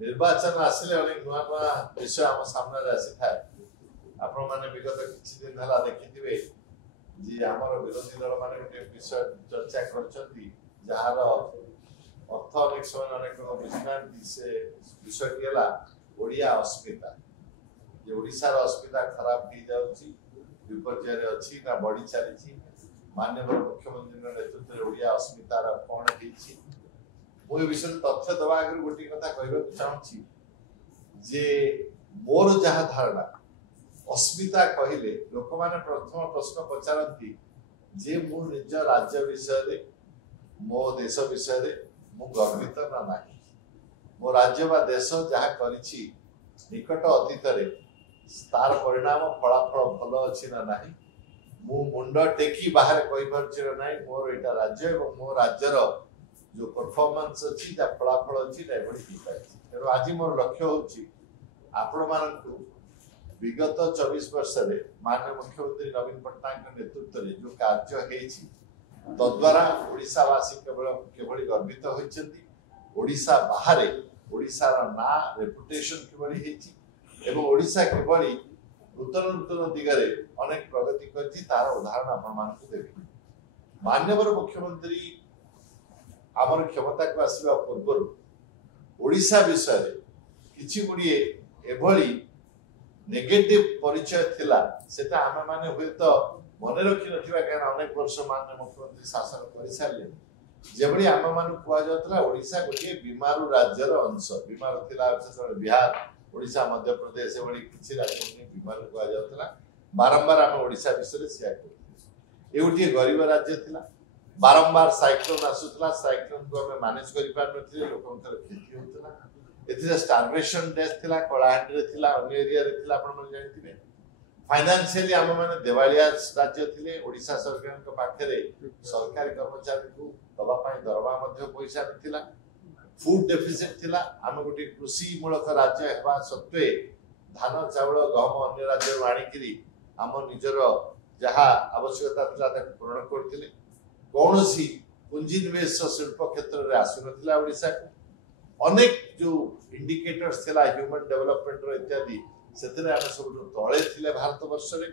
निर्वाचन आसिले अनेक नुआ नुआ विषय आम सामने आसी था आपण माने विगत किछि दिन हला देखिथिबे जे हमर विरोधी दल माने गोटे विषय चर्चा करछंती जहार अर्थ अनेक समय अनेक बुझनांती से विषय केला ओडिया अस्मिता जे ओडिसा रो अस्मिता खराब हो जाउची विपर्जय अछि ना बढ़ी चलीची माननीय मुख्यमंत्री नेतृत्व में ओडिया अस्मिता रा कोन हेछि मु विषय तथ्य दवा आगे गोटे कथा कहबा चाहूची जे मोर जहा धारणा अस्मिता कहले लोक माने प्रथम प्रश्न पचारती जे मु निज राज्य विषय रे मो देश विषय रे मु गर्वित ना नाही मो राज्य बा देश जहा करिछि निकट अतीत रे तार परिणाम फलाफल भल अछि ना नाही मु मुंड टेकी बाहर कहि परछि ना नाही मोर एटा राज्य एवं मो राज्यर जो परफॉर्मेंस अच्छी फलाफल अच्छी तेणु आज मोर लक्ष्य होची आपण मानकु विगत 24 वर्ष रे माननीय मुख्यमंत्री नवीन पट्टनायक नेतृत्व रे जो कार्य हेछि तद्वारा ओडिशावासी केवल गर्वित होइछन्ति ओडिशा बाहर ओडिशा रा ना रेपुटेशन केवल हेछि एवं ओडिशा केवल नूतन नूतन दिगरे अनेक प्रगति करछि तार उदाहरण आपण मानकु देबी माननीय मुख्यमंत्री आमर क्षमता को आसवा पूर्व ओडिशा विषय किछि गुड़िए एभली नेगेटिव परिचय थिला सेटा आमे माने हुए तो मने रखि नथिबा कारण अनेक वर्ष माननीय मुख्यमंत्री शासन करि सारले जेबडी आमे माने कुआ जातला ओडिशा गोटे बीमारू राज्यर अंश बीमार थिला बिहार ओडिशा मध्य प्रदेश एभली किछि राज्य में बीमार कुआ जातला बारंबार आमे ओडिशा विषय शेयर करथि एउटी गरीब राज्य थिला बारंबार साइक्लोन आसुतला साइक्लोन को हमें मैनेज करि पार नथिले लोकंकर खेती होतला एथिरे स्टार्वेशन डेथ थिला कोलाहांडी रे थिला अन्य एरिया रे थिला आपण मन जानिथिबे फाइनेंशियली हम माने देवालिया राज्य थिले ओडिशा सरकार के पाखरे सरकारी कर्मचारी को दबा पाई दरबा मध्ये पैसा नथिला फूड डेफिसिट थिला हम गोटे कृषि मूलक राज्य हेबा सत्वे धान चावल गहम अन्य राज्य आनी करी हम निजर जहा आवश्यकता थिला ताको पूर्ण करथिले कौन सी पूंजी निवेश शिल्प क्षेत्र में आसुना ओडिशा को अनेक जो इंडिकेटर्स थिला ह्यूमन डेवलपमेंट इत्यादि से सब तले भारत वर्ष में